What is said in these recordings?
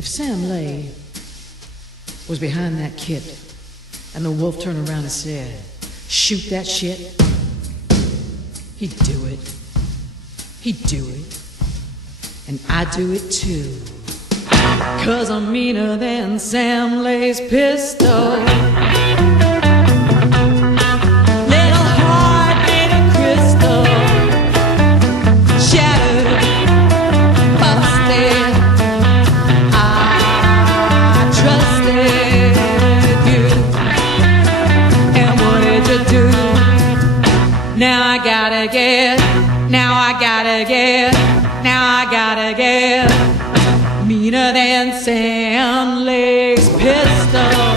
If Sam Lay was behind that kit and the wolf turned around and said, "Shoot that shit," he'd do it. He'd do it. And I'd do it too. 'Cause I'm meaner than Sam Lay's pistol. Little heart made of crystal, shattered, busted. I trusted you, and what did you do? Now I gotta get, now I gotta get, now I gotta get meaner than Sam Lay's pistol.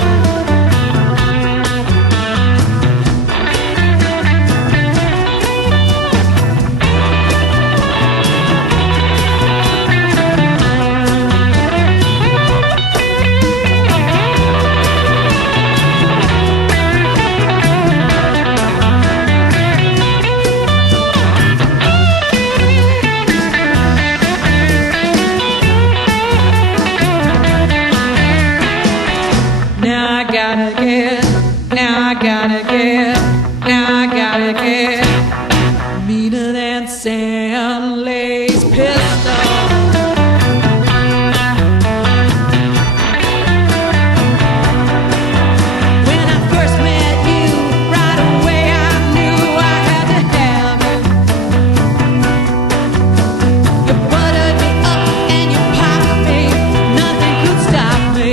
Now I gotta get, now I gotta get meaner than Sam Lay's pistol. When I first met you, right away I knew I had to have you. You buttered me up and you popped me, nothing could stop me.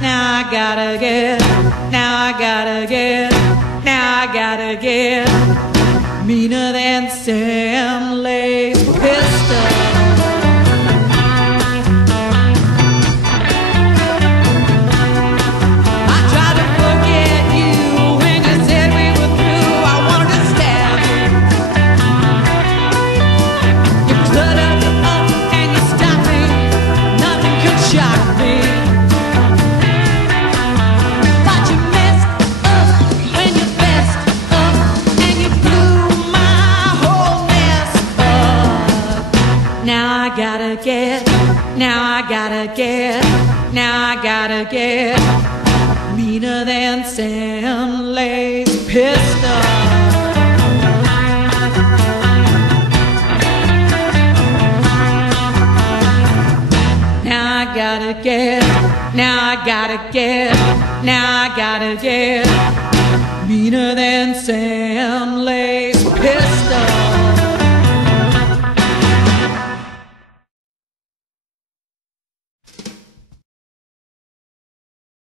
Now I gotta get, now I gotta get meaner than Sam Lay's pistol. I tried to forget you when you said we were through. I wanted to stab you. You cluttered me up and you stopped me. Nothing could shock me. Now I gotta get, now I gotta get, now I gotta get meaner than Sam Lay's pistol. Now I gotta get, now I gotta get, now I gotta get meaner than Sam Lay's pistol.